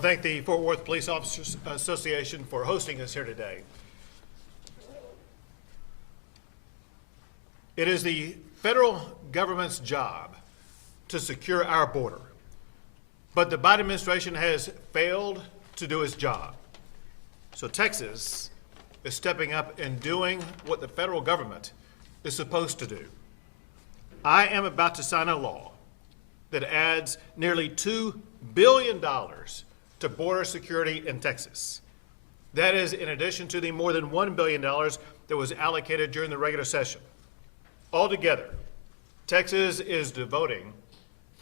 want to thank the Fort Worth Police Officers Association for hosting us here today. It is the federal government's job to secure our border, but the Biden administration has failed to do its job. So Texas is stepping up and doing what the federal government is supposed to do. I am about to sign a law that adds nearly $2 billion to border security in Texas. That is in addition to the more than $1 billion that was allocated during the regular session. Altogether, Texas is devoting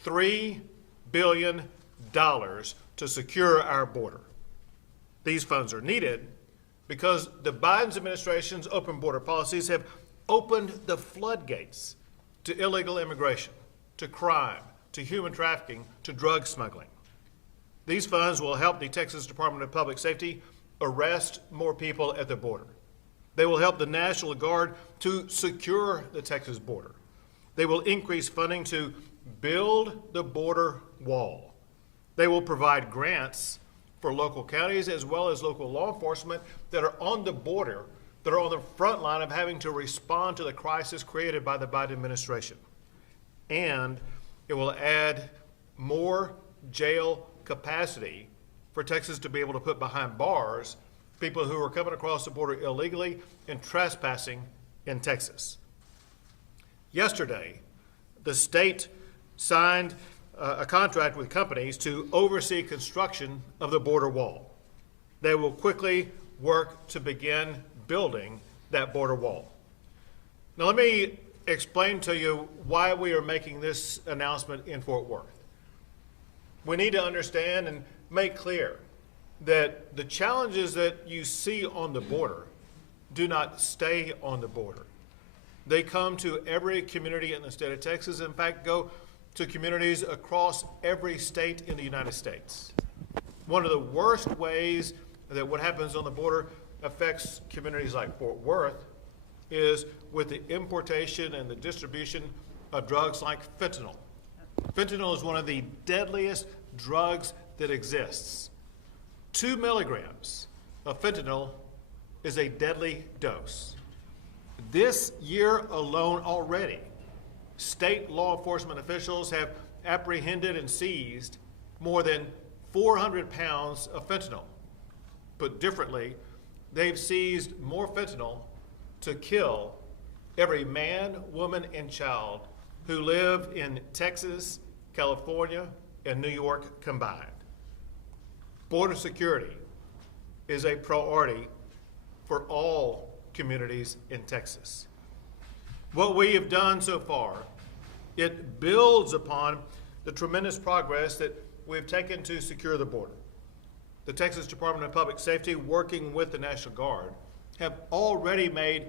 $3 billion to secure our border. These funds are needed because the Biden administration's open border policies have opened the floodgates to illegal immigration, to crime, to human trafficking, to drug smuggling. These funds will help the Texas Department of Public Safety arrest more people at the border. They will help the National Guard to secure the Texas border. They will increase funding to build the border wall. They will provide grants for local counties as well as local law enforcement that are on the border, that are on the front line of having to respond to the crisis created by the Biden administration. And it will add more jail capacity for Texas to be able to put behind bars people who are coming across the border illegally and trespassing in Texas. Yesterday, the state signed a contract with companies to oversee construction of the border wall. They will quickly work to begin building that border wall. Now let me explain to you why we are making this announcement in Fort Worth. We need to understand and make clear that the challenges that you see on the border do not stay on the border. They come to every community in the state of Texas, in fact, go to communities across every state in the United States. One of the worst ways that what happens on the border affects communities like Fort Worth is with the importation and the distribution of drugs like fentanyl. Fentanyl is one of the deadliest drugs that exists. 2 milligrams of fentanyl is a deadly dose. This year alone already, state law enforcement officials have apprehended and seized more than 400 pounds of fentanyl. Put differently, they've seized more fentanyl to kill every man, woman, and child who live in Texas, California, and New York combined. Border security is a priority for all communities in Texas. What we have done so far, it builds upon the tremendous progress that we've taken to secure the border. The Texas Department of Public Safety, working with the National Guard, have already made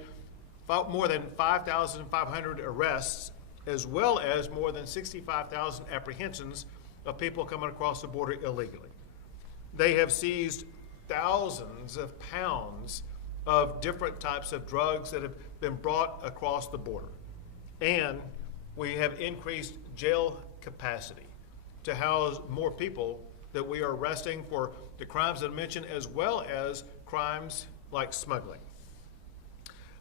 more than 5,500 arrests, as well as more than 65,000 apprehensions of people coming across the border illegally. They have seized thousands of pounds of different types of drugs that have been brought across the border. And we have increased jail capacity to house more people that we are arresting for the crimes that I mentioned, as well as crimes like smuggling.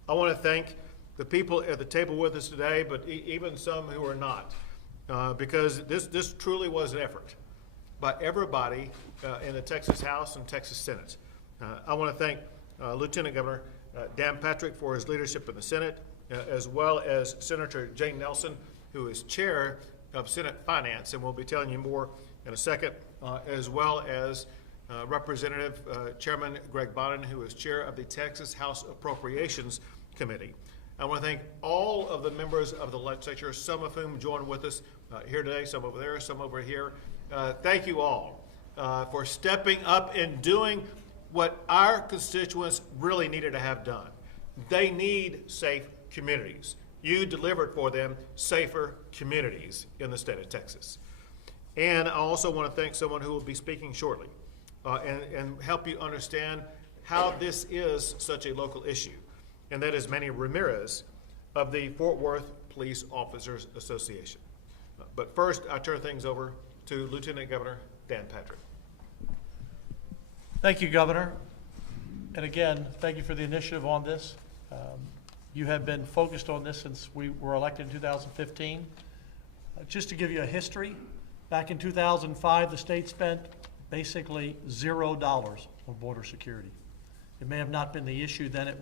I want to thank the people at the table with us today, but even some who are not, because this truly was an effort by everybody in the Texas House and Texas Senate. I want to thank Lieutenant Governor Dan Patrick for his leadership in the Senate, as well as Senator Jane Nelson, who is chair of Senate Finance, and we'll be telling you more in a second, as well as Representative Chairman Greg Bonin, who is chair of the Texas House Appropriations Committee. I want to thank all of the members of the legislature, some of whom joined with us here today, some over there, some over here. Thank you all for stepping up and doing what our constituents really needed to have done. They need safe communities. You delivered for them safer communities in the state of Texas. And I also want to thank someone who will be speaking shortly and help you understand how this is such a local issue. And that is Manny Ramirez of the Fort Worth Police Officers Association. But first, I turn things over to Lieutenant Governor Dan Patrick. Thank you, Governor. And again, thank you for the initiative on this. You have been focused on this since we were elected in 2015. Just to give you a history, back in 2005, the state spent basically $0 on border security. It may have not been the issue then it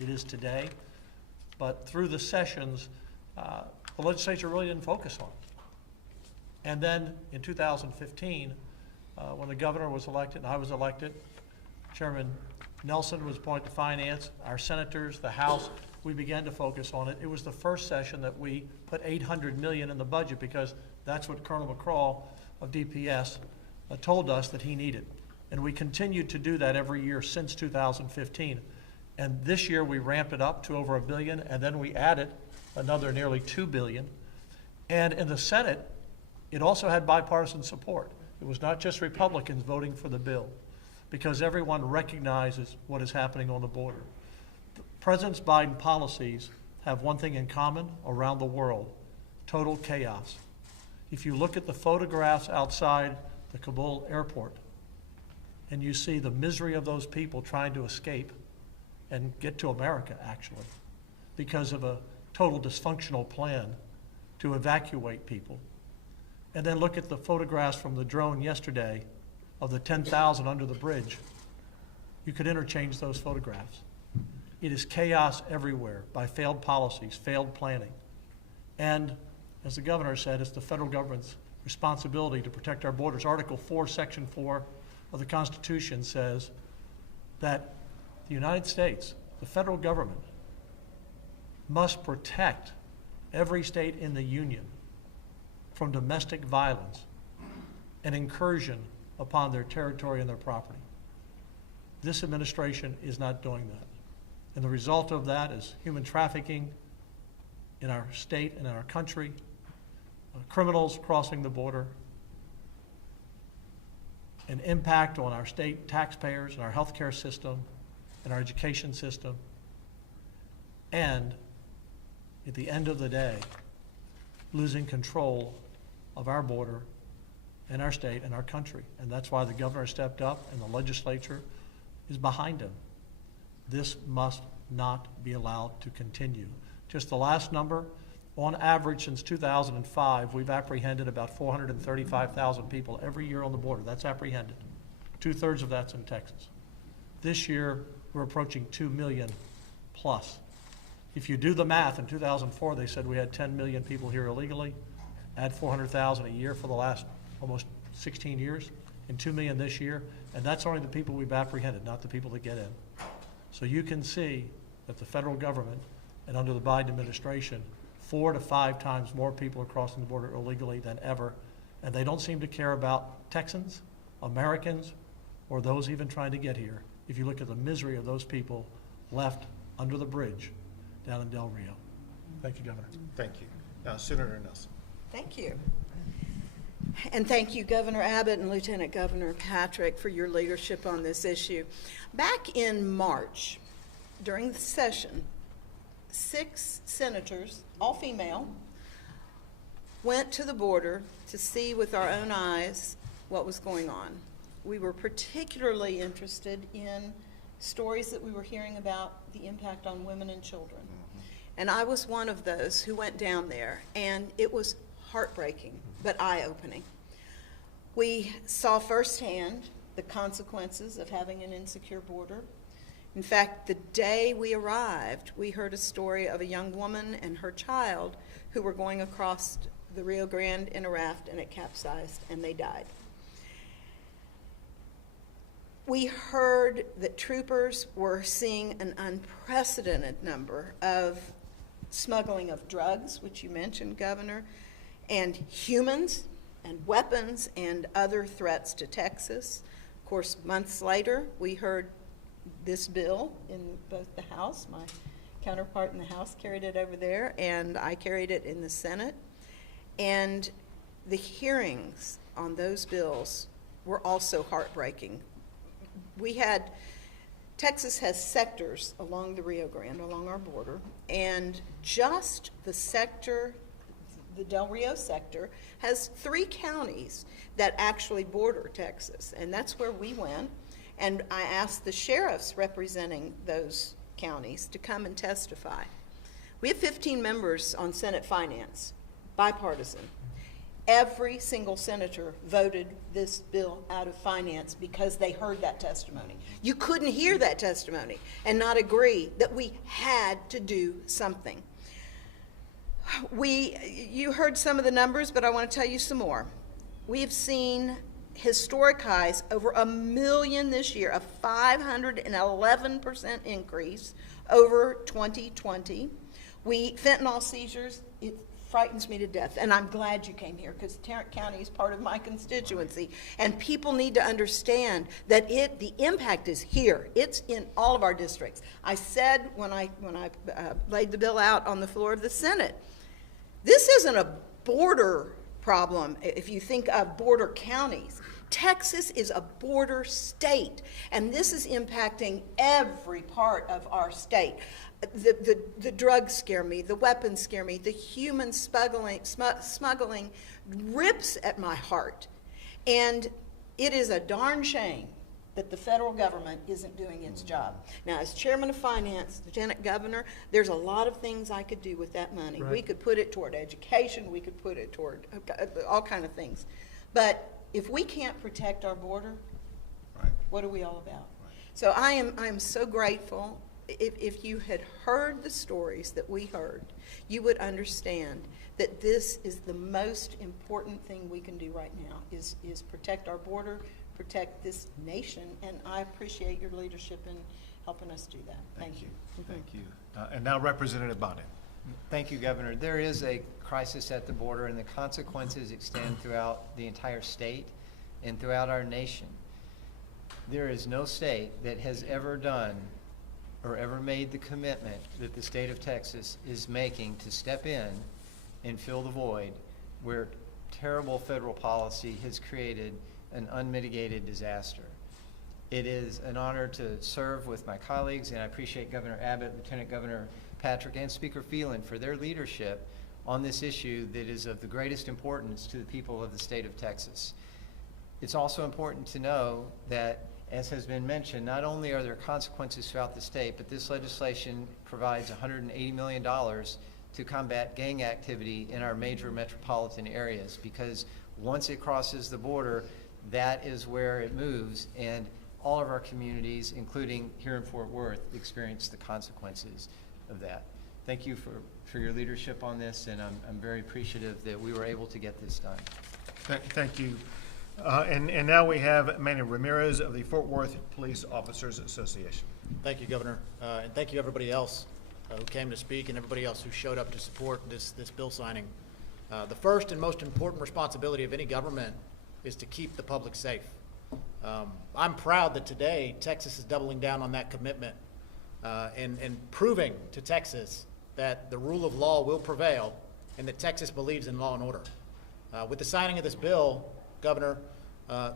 is today, but through the sessions, the legislature really didn't focus on it. And then in 2015, when the governor was elected and I was elected, Chairman Nelson was appointed to finance, our senators, the House, we began to focus on it. It was the first session that we put $800 million in the budget because that's what Colonel McCraw of DPS told us that he needed. And we continued to do that every year since 2015. And this year we ramped it up to over $1 billion, and then we added another nearly $2 billion. And in the Senate, it also had bipartisan support. It was not just Republicans voting for the bill, because everyone recognizes what is happening on the border. President Biden's policies have one thing in common around the world: total chaos. If you look at the photographs outside the Kabul airport and you see the misery of those people trying to escape and get to America, actually, because of a total dysfunctional plan to evacuate people, and then look at the photographs from the drone yesterday of the 10,000 under the bridge, you could interchange those photographs. It is chaos everywhere by failed policies, failed planning. And as the governor said, it's the federal government's responsibility to protect our borders. Article 4, Section 4 of the Constitution says that the United States, the federal government, must protect every state in the Union from domestic violence and incursion upon their territory and their property. This administration is not doing that. And the result of that is human trafficking in our state and in our country, criminals crossing the border, an impact on our state taxpayers and our healthcare system and our education system, and at the end of the day, losing control of our border and our state and our country. And that's why the governor stepped up and the legislature is behind him. This must not be allowed to continue. Just the last number, on average since 2005, we've apprehended about 435,000 people every year on the border. That's apprehended. 2/3 of that's in Texas. This year, we're approaching 2 million plus. If you do the math, in 2004, they said we had 10 million people here illegally. Add 400,000 a year for the last almost 16 years, and 2 million this year, and that's only the people we've apprehended, not the people that get in. So you can see that the federal government, and under the Biden administration, 4 to 5 times more people are crossing the border illegally than ever, and they don't seem to care about Texans, Americans, or those even trying to get here. If you look at the misery of those people left under the bridge down in Del Rio. Thank you, Governor. Thank you. Now, Senator Nelson. Thank you. And thank you, Governor Abbott and Lieutenant Governor Patrick, for your leadership on this issue. Back in March, during the session, 6 senators, all female, went to the border to see with our own eyes what was going on. We were particularly interested in stories that we were hearing about the impact on women and children. And I was one of those who went down there, and it was heartbreaking, but eye-opening. We saw firsthand the consequences of having an insecure border. In fact, the day we arrived, we heard a story of a young woman and her child who were going across the Rio Grande in a raft, and it capsized, and they died. We heard that troopers were seeing an unprecedented number of smuggling of drugs, which you mentioned, Governor, and humans and weapons and other threats to Texas. Of course, months later, we heard this bill in both the House. My counterpart in the House carried it over there, and I carried it in the Senate. And the hearings on those bills were also heartbreaking. Texas has sectors along the Rio Grande, along our border, and just the sector, the Del Rio sector, has 3 counties that actually border Texas, and that's where we went. And I asked the sheriffs representing those counties to come and testify. We have 15 members on Senate Finance, bipartisan. Every single senator voted this bill out of finance because they heard that testimony. You couldn't hear that testimony and not agree that we had to do something. You heard some of the numbers, but I want to tell you some more. We have seen historic highs, over 1 million this year, a 511% increase over 2020. Fentanyl seizures, it frightens me to death, and I'm glad you came here because Tarrant County is part of my constituency, and people need to understand that the impact is here. It's in all of our districts. I said when I laid the bill out on the floor of the Senate, this isn't a border problem. If you think of border counties, Texas is a border state, and this is impacting every part of our state. The drugs scare me, the weapons scare me, the human smuggling rips at my heart. And it is a darn shame that the federal government isn't doing its job. Now, as chairman of finance, Lieutenant Governor, there's a lot of things I could do with that money. Right. We could put it toward education, we could put it toward all kind of things. But if we can't protect our border, Right. what are we all about? So I am so grateful. If you had heard the stories that we heard, you would understand that this is the most important thing we can do right now, is protect our border, protect this nation, and I appreciate your leadership in helping us do that. Thank you. Thank you. And now Representative Bonnet. Thank you, Governor. There is a crisis at the border, and the consequences extend throughout the entire state and throughout our nation. There is no state that has ever done or ever made the commitment that the state of Texas is making to step in and fill the void where terrible federal policy has created an unmitigated disaster. It is an honor to serve with my colleagues, and I appreciate Governor Abbott, Lieutenant Governor Patrick, and Speaker Phelan for their leadership on this issue that is of the greatest importance to the people of the state of Texas. It's also important to know that, as has been mentioned, not only are there consequences throughout the state, but this legislation provides $180 million to combat gang activity in our major metropolitan areas, because once it crosses the border, that is where it moves, and all of our communities, including here in Fort Worth, experience the consequences of that. Thank you for your leadership on this, and I'm very appreciative that we were able to get this done. Thank you. And now we have Manny Ramirez of the Fort Worth Police Officers Association. Thank you, Governor, and thank you everybody else who came to speak and everybody else who showed up to support this bill signing. The first and most important responsibility of any government is to keep the public safe. I'm proud that today Texas is doubling down on that commitment and proving to Texas that the rule of law will prevail and that Texas believes in law and order. With the signing of this bill, Governor,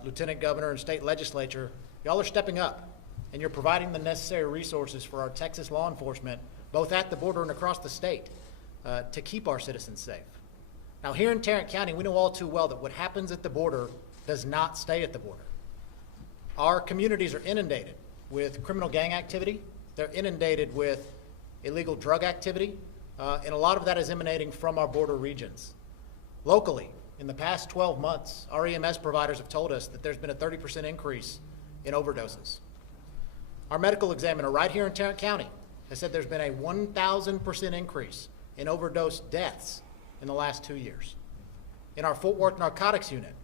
Lieutenant Governor, and state legislature, y'all are stepping up, and you're providing the necessary resources for our Texas law enforcement, both at the border and across the state, to keep our citizens safe. Now, here in Tarrant County, we know all too well that what happens at the border does not stay at the border. Our communities are inundated with criminal gang activity. They're inundated with illegal drug activity, and a lot of that is emanating from our border regions. Locally, in the past 12 months, our EMS providers have told us that there's been a 30% increase in overdoses. Our medical examiner right here in Tarrant County has said there's been a 1,000% increase in overdose deaths in the last 2 years. And our Fort Worth Narcotics Unit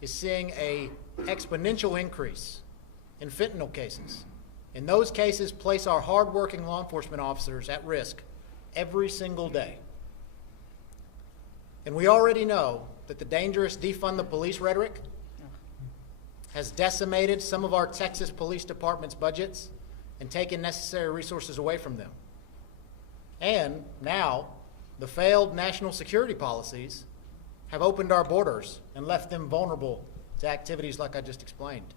is seeing a exponential increase in fentanyl cases. And those cases place our hardworking law enforcement officers at risk every single day. And we already know that the dangerous defund the police rhetoric has decimated some of our Texas Police Department's budgets and taken necessary resources away from them. And now, the failed national security policies have opened our borders and left them vulnerable to activities like I just explained.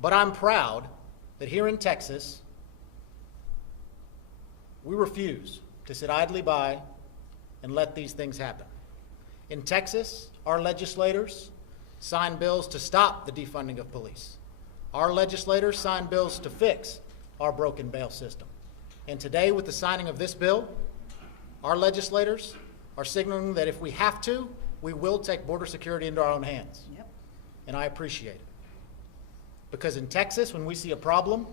But I'm proud that here in Texas, we refuse to sit idly by and let these things happen. In Texas, our legislators signed bills to stop the defunding of police. Our legislators signed bills to fix our broken bail system. And today, with the signing of this bill, our legislators are signaling that if we have to, we will take border security into our own hands. Yep. And I appreciate it. Because in Texas, when we see a problem,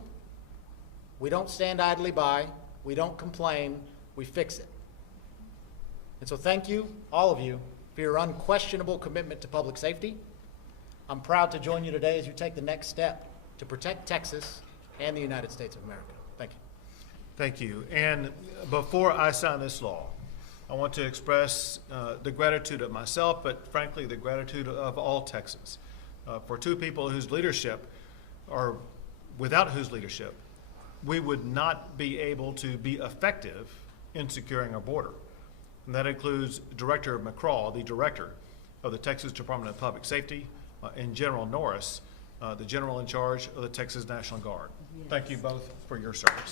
we don't stand idly by, we don't complain, we fix it. And so thank you, all of you, for your unquestionable commitment to public safety. I'm proud to join you today as you take the next step to protect Texas and the United States of America. Thank you. Thank you. And before I sign this law, I want to express the gratitude of myself, but frankly, the gratitude of all Texans for two people whose leadership, or without whose leadership, we would not be able to be effective in securing our border. And that includes Director McCraw, the director of the Texas Department of Public Safety, and General Norris, the general in charge of the Texas National Guard. Yes. Thank you both for your service.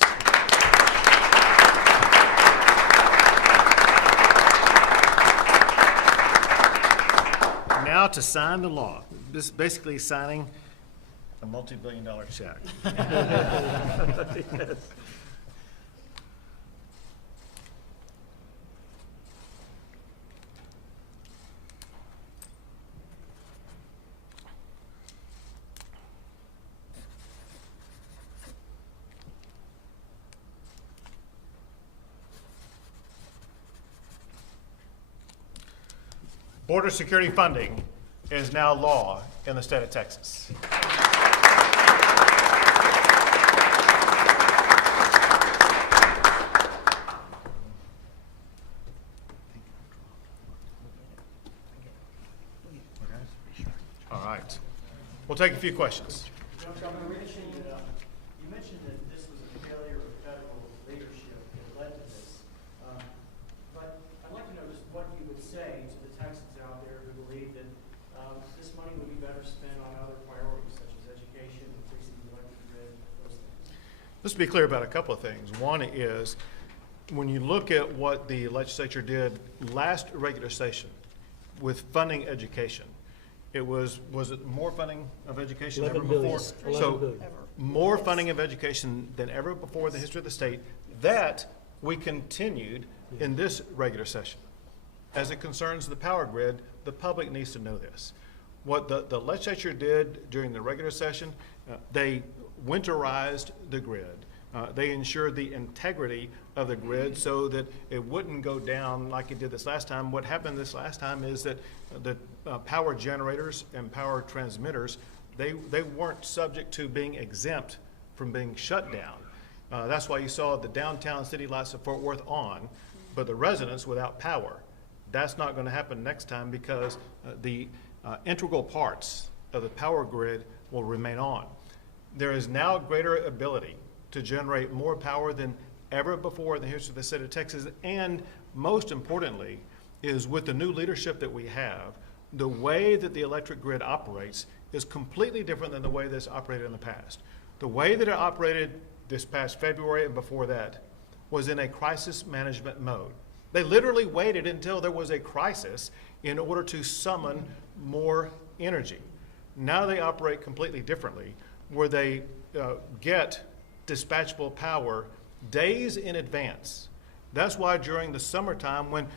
Now to sign the law. This is basically signing a multi-billion-dollar check. Yes. Border security funding is now law in the state of Texas. All right. We'll take a few questions. Governor, you mentioned that this was a failure of federal leadership that led to this. But I'd like to know just what you would say to the Texans out there who believe that this money would be better spent on other priorities such as education, increasing the electric grid, those things. Let's be clear about a couple of things. One is, when you look at what the legislature did last regular session with funding education, was it more funding of education than ever before? So more funding of education than ever before in the history of the state. That we continued in this regular session. As it concerns the power grid, the public needs to know this. What the legislature did during the regular session, they winterized the grid. They ensured the integrity of the grid so that it wouldn't go down like it did this last time. What happened this last time is that the power generators and power transmitters, they weren't subject to being exempt from being shut down. That's why you saw the downtown city lights of Fort Worth on, but the residents without power. That's not going to happen next time because the integral parts of the power grid will remain on. There is now greater ability to generate more power than ever before in the history of the state of Texas, and most importantly is with the new leadership that we have, the way that the electric grid operates is completely different than the way this operated in the past. The way that it operated this past February and before that was in a crisis management mode. They literally waited until there was a crisis in order to summon more energy. Now they operate completely differently, where they get dispatchable power days in advance. That's why during the summertime, when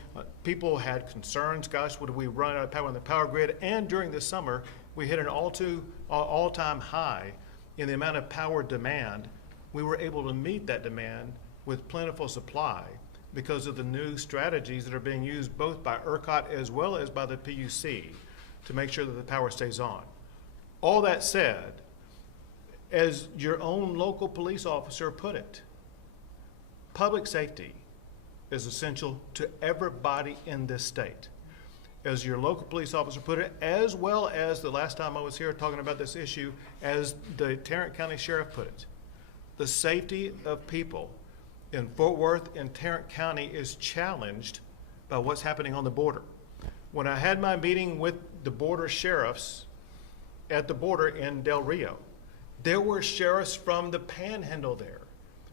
people had concerns, gosh, would we run out of power in the power grid? And during the summer, we hit an all-time high in the amount of power demand. We were able to meet that demand with plentiful supply because of the new strategies that are being used both by ERCOT as well as by the PUC to make sure that the power stays on. All that said, as your own local police officer put it, public safety is essential to everybody in this state. As your local police officer put it, as well as the last time I was here talking about this issue, as the Tarrant County Sheriff put it, the safety of people in Fort Worth and Tarrant County is challenged by what's happening on the border. When I had my meeting with the border sheriffs at the border in Del Rio, there were sheriffs from the Panhandle there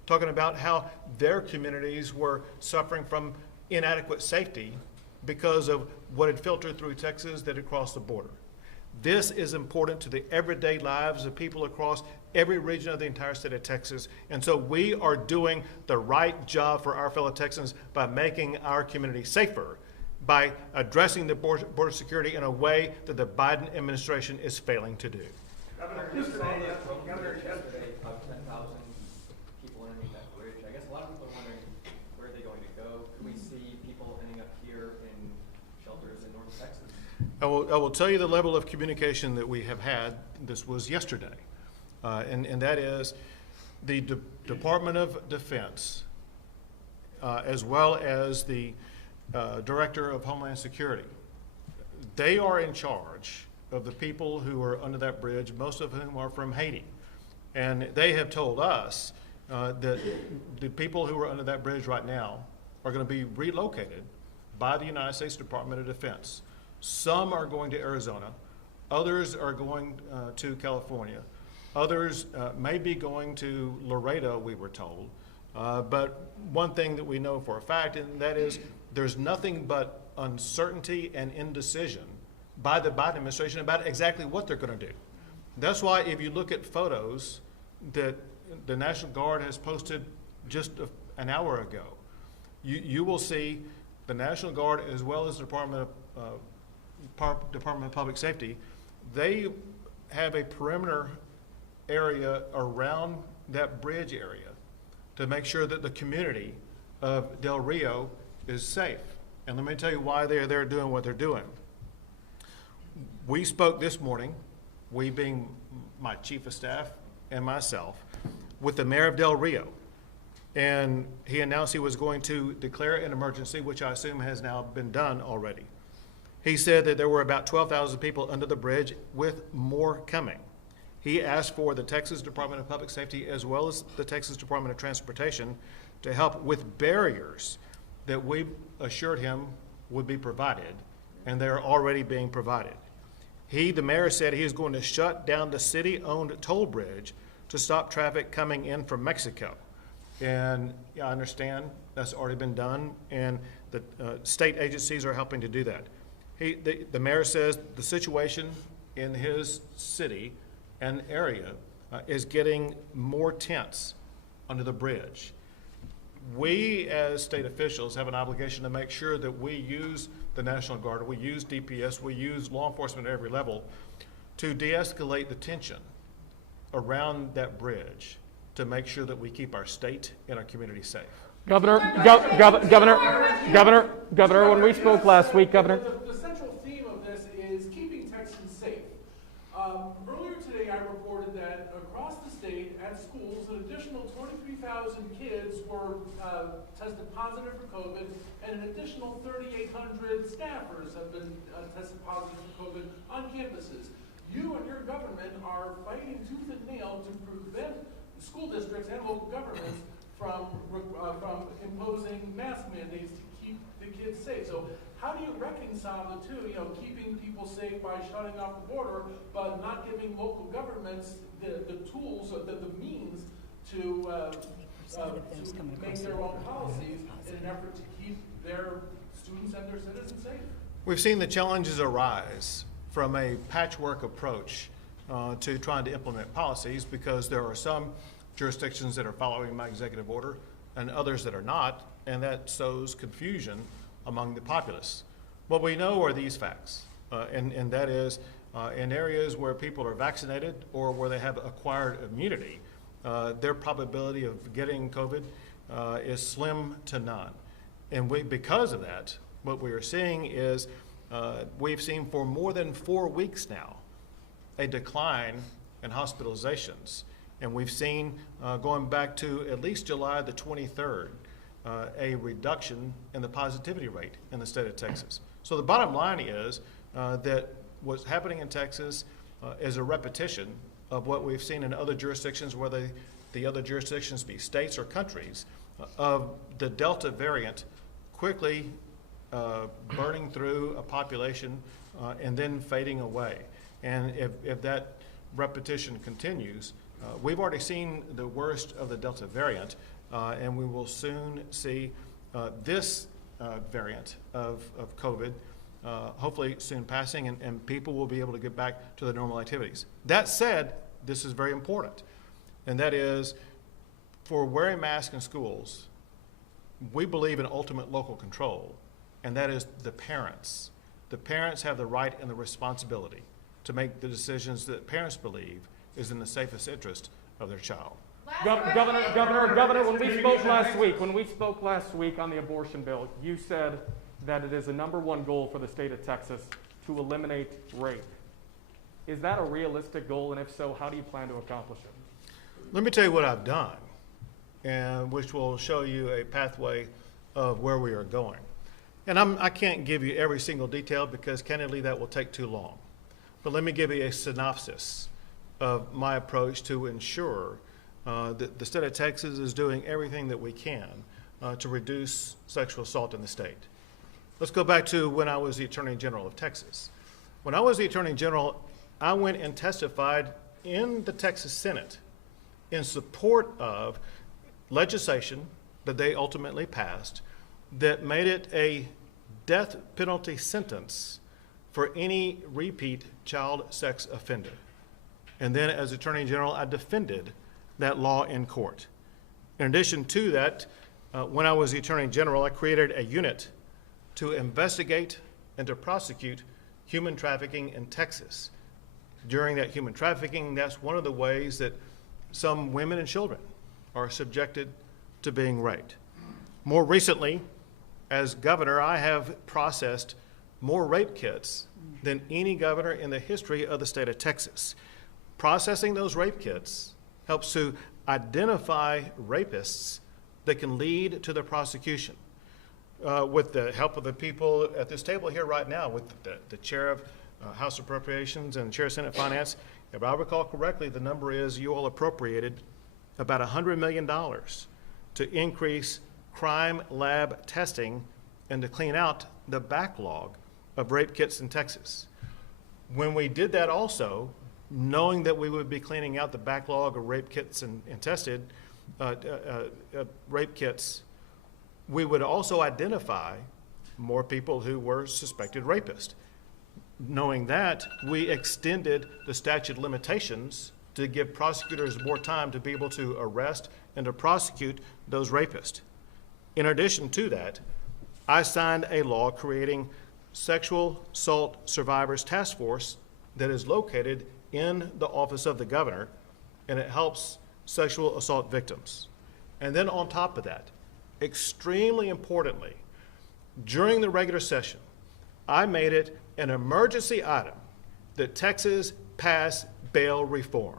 talking about how their communities were suffering from inadequate safety because of what had filtered through Texas that had crossed the border. This is important to the everyday lives of people across every region of the entire state of Texas. And so we are doing the right job for our fellow Texans by making our community safer, by addressing the border security in a way that the Biden administration is failing to do. Governor, yesterday, of 10,000 people underneath that bridge. I guess a lot of people are wondering, where are they going to go? Could we see people ending up here in shelters in North Texas? I will tell you the level of communication that we have had. This was yesterday. And that is the Department of Defense, as well as the Director of Homeland Security. They are in charge of the people who are under that bridge, most of whom are from Haiti. And they have told us that the people who are under that bridge right now are going to be relocated by the United States Department of Defense. Some are going to Arizona, others are going to California, others may be going to Laredo, we were told. But one thing that we know for a fact, and that is there's nothing but uncertainty and indecision by the Biden administration about exactly what they're going to do. That's why if you look at photos that the National Guard has posted just an hour ago, you will see the National Guard as well as the Department of Public Safety. They have a perimeter area around that bridge area to make sure that the community of Del Rio is safe. And let me tell you why they're there doing what they're doing. We spoke this morning, we being my chief of staff and myself, with the mayor of Del Rio. And he announced he was going to declare an emergency, which I assume has now been done already. He said that there were about 12,000 people under the bridge, with more coming. He asked for the Texas Department of Public Safety as well as the Texas Department of Transportation to help with barriers that we assured him would be provided, and they're already being provided. The mayor said he is going to shut down the city-owned toll bridge to stop traffic coming in from Mexico. And I understand that's already been done, and the state agencies are helping to do that. The mayor says the situation in his city and area is getting more tense under the bridge. We, as state officials, have an obligation to make sure that we use the National Guard, we use DPS, we use law enforcement at every level to de-escalate the tension around that bridge to make sure that we keep our state and our community safe. Governor, when we spoke last week, Governor. The central theme of this is keeping Texans safe. Earlier today, I reported that across the state at schools, an additional 23,000 kids were tested positive for COVID, and an additional 3,800 staffers have been tested positive for COVID on campuses. You and your government are fighting tooth and nail to prevent school districts and local governments from imposing mask mandates to keep the kids safe. So how do you reconcile the two, keeping people safe by shutting off the border, but not giving local governments the tools, or the means to make their own policies in an effort to keep their students and their citizens safe? We've seen the challenges arise from a patchwork approach to trying to implement policies, because there are some jurisdictions that are following my executive order and others that are not, and that sows confusion among the populace. What we know are these facts, and that is in areas where people are vaccinated or where they have acquired immunity, their probability of getting COVID is slim to none. And because of that, what we are seeing is we've seen for more than 4 weeks now a decline in hospitalizations. And we've seen, going back to at least July the 23rd, a reduction in the positivity rate in the state of Texas. So the bottom line is that what's happening in Texas is a repetition of what we've seen in other jurisdictions, whether the other jurisdictions be states or countries, of the Delta variant quickly burning through a population and then fading away. And if that repetition continues, we've already seen the worst of the Delta variant, and we will soon see this variant of COVID hopefully soon passing, and people will be able to get back to their normal activities. That said, this is very important, and that is for wearing masks in schools, we believe in ultimate local control, and that is the parents. The parents have the right and the responsibility to make the decisions that parents believe is in the safest interest of their child. Governor, when we spoke last week on the abortion bill, you said that it is the #1 goal for the state of Texas to eliminate rape. Is that a realistic goal, and if so, how do you plan to accomplish it? Let me tell you what I've done, and which will show you a pathway of where we are going. And I can't give you every single detail because candidly that will take too long. But let me give you a synopsis of my approach to ensure that the state of Texas is doing everything that we can to reduce sexual assault in the state. Let's go back to when I was the Attorney General of Texas. When I was the Attorney General, I went and testified in the Texas Senate in support of legislation that they ultimately passed that made it a death penalty sentence for any repeat child sex offender. And then as Attorney General, I defended that law in court. In addition to that, when I was the Attorney General, I created a unit to investigate and to prosecute human trafficking in Texas. During that human trafficking, that's one of the ways that some women and children are subjected to being raped. More recently, as governor, I have processed more rape kits than any governor in the history of the state of Texas. Processing those rape kits helps to identify rapists that can lead to the prosecution. With the help of the people at this table here right now, with the chair of House Appropriations and chair of Senate Finance, if I recall correctly, the number is you all appropriated about $100 million to increase crime lab testing and to clean out the backlog of rape kits in Texas. When we did that also, knowing that we would be cleaning out the backlog of rape kits and tested rape kits, we would also identify more people who were suspected rapists. Knowing that, we extended the statute of limitations to give prosecutors more time to be able to arrest and to prosecute those rapists. In addition to that, I signed a law creating Sexual Assault Survivors Task Force that is located in the office of the governor, and it helps sexual assault victims. And then on top of that, extremely importantly, during the regular session, I made it an emergency item that Texas pass bail reform.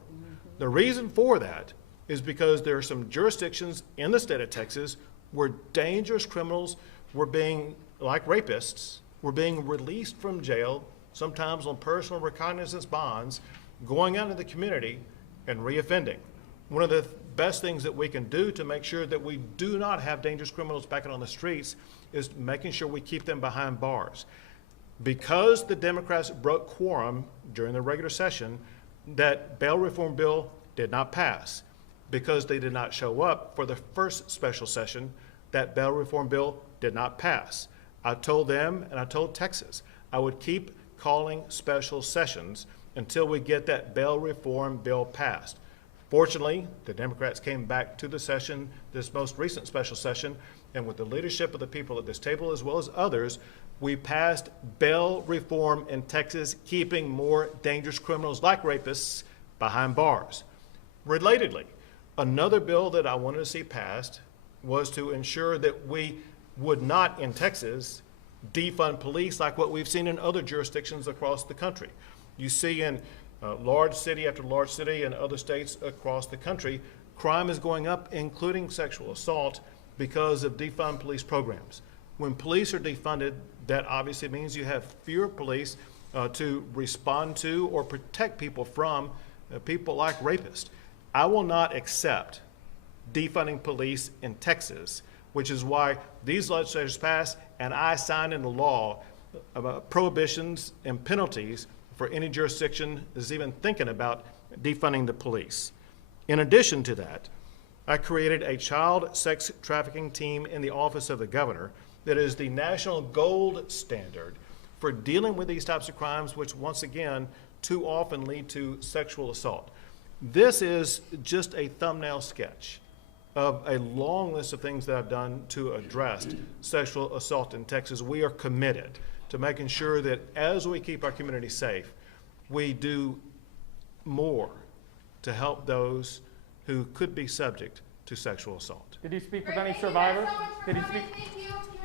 The reason for that is because there are some jurisdictions in the state of Texas where dangerous criminals were being, like rapists, were being released from jail, sometimes on personal recognizance bonds, going out into the community and reoffending. One of the best things that we can do to make sure that we do not have dangerous criminals back out on the streets is making sure we keep them behind bars. Because the Democrats broke quorum during the regular session, that bail reform bill did not pass. Because they did not show up for the first special session, that bail reform bill did not pass. I told them, and I told Texas, I would keep calling special sessions until we get that bail reform bill passed. Fortunately, the Democrats came back to the session, this most recent special session, and with the leadership of the people at this table as well as others, we passed bail reform in Texas, keeping more dangerous criminals like rapists behind bars. Relatedly, another bill that I wanted to see passed was to ensure that we would not, in Texas, defund police like what we've seen in other jurisdictions across the country. You see in large city after large city and other states across the country, crime is going up, including sexual assault, because of defund police programs. When police are defunded, that obviously means you have fewer police to respond to or protect people from people like rapists. I will not accept defunding police in Texas, which is why these legislators passed and I signed into law prohibitions and penalties for any jurisdiction that's even thinking about defunding the police. In addition to that, I created a child sex trafficking team in the office of the governor that is the national gold standard for dealing with these types of crimes, which once again, too often lead to sexual assault. This is just a thumbnail sketch of a long list of things that I've done to address sexual assault in Texas. We are committed to making sure that as we keep our community safe, we do more to help those who could be subject to sexual assault. Did he speak with any survivors? Did he speak? Thank you.